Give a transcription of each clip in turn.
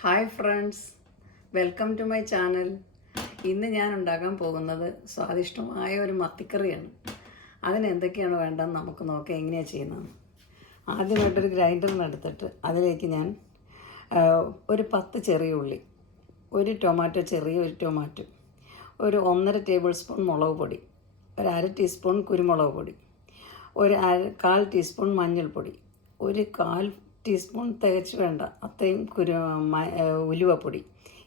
Hi friends, welcome to my channel. ഇന്ന് ഞാൻ ഉണ്ടാക്കാൻ പോകുന്നത് സ്വാദിഷ്ടമായ ഒരു മത്തിക്കറിയാണ്. അതിന് എന്തൊക്കെയാണ് വേണ്ടതെന്ന് നമുക്ക് നോക്കാം എങ്ങനെയാണ് ചെയ്യുന്നത്. ആദ്യമായിട്ടൊരു ഗ്രൈൻഡറിനെടുത്തിട്ട് അതിലേക്ക് ഞാൻ ഒരു 10 ചെറിയ ഉള്ളി, ഒരു ടൊമാറ്റോ, ചെറിയൊരു ടൊമാറ്റോ, ഒരു 1.5 ടേബിൾ സ്പൂൺ മുളക് പൊടി, ഒരു 1/2 ടീസ്പൂൺ കുരുമുളക് പൊടി, ഒരു 1/4 ടീസ്പൂൺ മഞ്ഞൾപ്പൊടി, ഒരു 1/4 ടീസ്പൂൺ തികച്ച് വേണ്ട അത്രയും ഉലുവപ്പൊടി,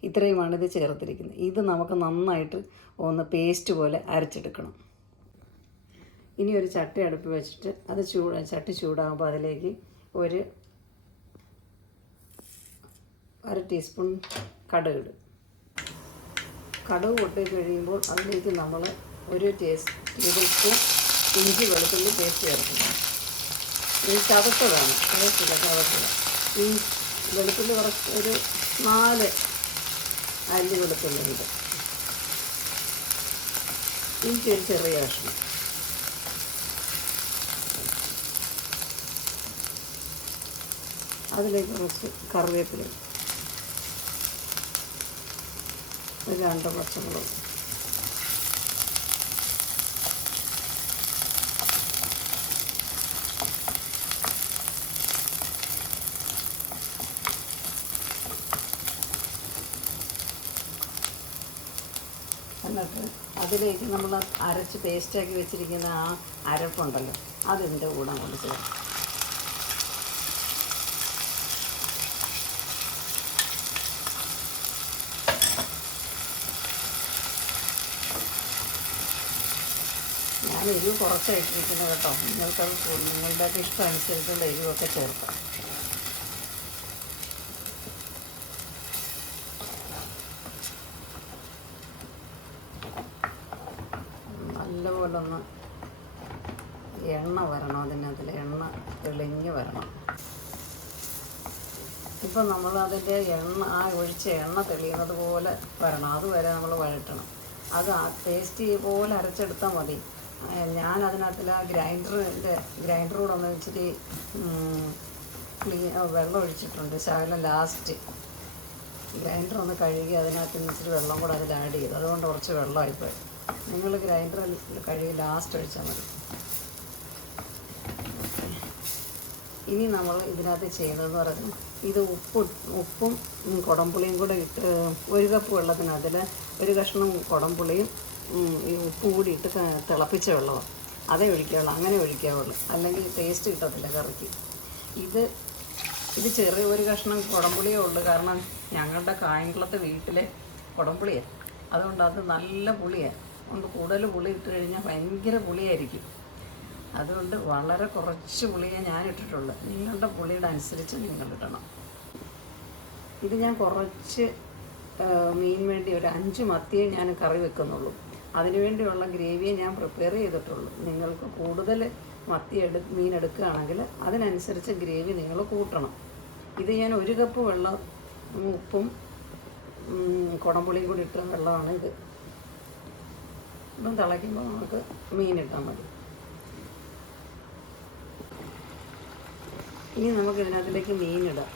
ഇത്രയുമാണ് ഇത് ചേർത്തിരിക്കുന്നത്. ഇത് നമുക്ക് നന്നായിട്ട് ഒന്ന് പേസ്റ്റ് പോലെ അരച്ചെടുക്കണം. ഇനി ഒരു ചട്ടി അടുപ്പ് വെച്ചിട്ട് അത് ചട്ടി ചൂടാകുമ്പോൾ അതിലേക്ക് ഒരു 1/2 ടീസ്പൂൺ കടുക് പൊട്ടി കഴിയുമ്പോൾ അതിലേക്ക് നമ്മൾ ഒരു ടേബിൾ സ്പൂൺ ഇഞ്ചി വെളുത്തുള്ളി പേസ്റ്റ് ചേർക്കണം. ഇത് ചതച്ചതാണ്, ചതച്ചില്ല. ഈ വെളുത്തുള്ളി കുറച്ച് ഒരു 4 അല്ലി വെളുത്തുള്ളി ഉണ്ട്. ഇഞ്ചി ഒരു ചെറിയ കഷ്ണം. അതിലേക്ക് കുറച്ച് കറിവേപ്പില, ഒരു 2 പച്ചമുളക്, എന്നിട്ട് അതിലേക്ക് നമ്മൾ അരച്ച് പേസ്റ്റാക്കി വെച്ചിരിക്കുന്ന ആ അരപ്പുണ്ടല്ലോ അതിൻ്റെ കൂടെ കൊണ്ട് ചേർക്കും. ഞാൻ എരിവ് കുറച്ചായിട്ടിരിക്കുന്നത് കേട്ടോ. നിങ്ങളുടെ ഇഷ്ടം അനുസരിച്ചുള്ള എരിവൊക്കെ ചേർക്കാം. നല്ലപോലെ ഒന്ന് എണ്ണ വരണം, അതിനകത്തിൽ എണ്ണ തെളിഞ്ഞ് വരണം. ഇപ്പം നമ്മൾ അതിൻ്റെ ഒഴിച്ച എണ്ണ തെളിയുന്നത് പോലെ വരണം, അതുവരെ നമ്മൾ വഴറ്റണം. അത് ആ പേസ്റ്റ് പോലെ അരച്ചെടുത്താൽ മതി. ഞാൻ അതിനകത്തിൽ ആ ഗ്രൈൻഡറോടെ ഒന്ന് ഇച്ചിരി വെള്ളം ഒഴിച്ചിട്ടുണ്ട്. ശകലം ലാസ്റ്റ് ഗ്രൈൻഡർ ഒന്ന് കഴുകി അതിനകത്ത് ഇച്ചിരി വെള്ളം കൂടെ അതിൽ ആഡ് ചെയ്തു, അതുകൊണ്ട് കുറച്ച് വെള്ളമായിപ്പോയി. നിങ്ങൾ ഗ്രൈൻഡറിൽ കഴുകി ലാസ്റ്റ് ഒഴിച്ചാൽ മതി. ഇനി നമ്മൾ ഇതിനകത്ത് ചെയ്യുന്നതെന്ന് പറഞ്ഞാൽ ഇത് ഉപ്പും കുടംപുളിയും കൂടെ ഇട്ട് 1 കപ്പ് വെള്ളത്തിന് അതിൽ 1 കഷ്ണം കുടംപുളിയും ഈ ഉപ്പും കൂടി ഇട്ട് തിളപ്പിച്ച വെള്ളമാണ് അതേ ഒഴിക്കാവുള്ളൂ. അങ്ങനെ ഒഴിക്കാവുള്ളൂ, അല്ലെങ്കിൽ ടേസ്റ്റ് കിട്ടത്തില്ല കറിക്ക്. ഇത് ചെറിയ 1 കഷ്ണം കുടംപുളിയേ ഉള്ളൂ. കാരണം ഞങ്ങളുടെ കായംകുളത്തെ വീട്ടിലെ കുടംപുളിയാണ്, അതുകൊണ്ട് അത് നല്ല പുളിയാണ്. അതുകൊണ്ട് കൂടുതൽ പുളി ഇട്ട് കഴിഞ്ഞാൽ ഭയങ്കര പുളിയായിരിക്കും. അതുകൊണ്ട് വളരെ കുറച്ച് പുളിയേ ഞാൻ ഇട്ടിട്ടുള്ളൂ. നിങ്ങളുടെ പുളിയുടെ അനുസരിച്ച് നിങ്ങൾ ഇടണം. ഇത് ഞാൻ കുറച്ച് മീൻ വേണ്ടി ഒരു 5 മത്തിയെ ഞാൻ കറി വെക്കുന്നുള്ളൂ. അതിനുവേണ്ടിയുള്ള ഗ്രേവിയെ ഞാൻ പ്രിപ്പയർ ചെയ്തിട്ടുള്ളൂ. നിങ്ങൾക്ക് കൂടുതൽ മീൻ എടുക്കുകയാണെങ്കിൽ അതിനനുസരിച്ച് ഗ്രേവി നിങ്ങൾ കൂട്ടണം. ഇത് ഞാൻ 1 കപ്പ് വെള്ളം ഉപ്പും കുടംപുളിയും കൂടി ഇട്ട വെള്ളമാണ് ഇത്. ഇപ്പം തിളയ്ക്കുമ്പോൾ നമുക്ക് മീനിട്ടാൽ മതി. ഇനി നമുക്ക് ഇതിനകത്തിലേക്ക് മീനിടാം.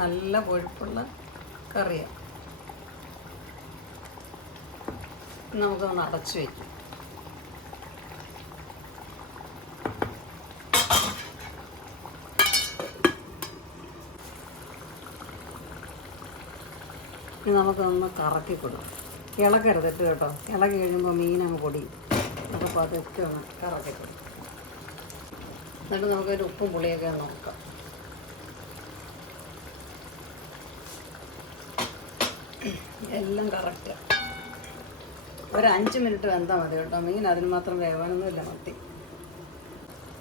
നല്ല കൊഴുപ്പുള്ള കറിയാണ്. നമുക്കൊന്ന് അടച്ചു വയ്ക്കും. ഇനി നമുക്കൊന്ന് കറക്കി കൊടുക്കാം. ഇളക്കരുതിട്ട് കേട്ടോ, ഇളക്കി കഴിയുമ്പോൾ മീനങ്ങ് പൊടിയും. അപ്പോൾ അതൊക്കെ ഒന്ന് കറക്കി കൊടുക്കും. എന്നിട്ട് നമുക്കൊരു ഉപ്പും പുളിയൊക്കെ നോക്കാം. എല്ലാം കറക്റ്റാണ്. ഒരു 5 മിനിറ്റ് വെന്താൽ മതി കേട്ടോ. മീൻ അതിന് മാത്രം വേവാനൊന്നുമില്ല മത്തി.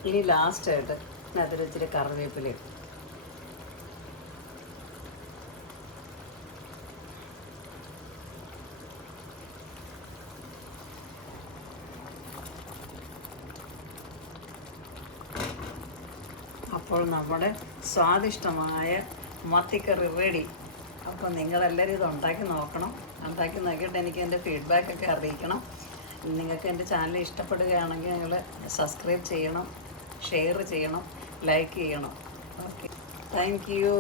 ഇനി ലാസ്റ്റായിട്ട് അതിൽ ഇച്ചിരി കറിവേപ്പില ഇട്ടു. അപ്പോൾ നമ്മുടെ സ്വാദിഷ്ടമായ മത്തിക്കറി റെഡി. അപ്പോൾ നിങ്ങളെല്ലാവരും ഇത് ഉണ്ടാക്കി നോക്കണം. ഉണ്ടാക്കി നോക്കിയിട്ട് എനിക്ക് എൻ്റെ ഫീഡ്ബാക്കൊക്കെ അറിയിക്കണം. നിങ്ങൾക്ക് എൻ്റെ ചാനൽ ഇഷ്ടപ്പെടുകയാണെങ്കിൽ നിങ്ങൾ സബ്സ്ക്രൈബ് ചെയ്യണം, ഷെയർ ചെയ്യണം, ലൈക്ക് ചെയ്യണം. Okay, thank you.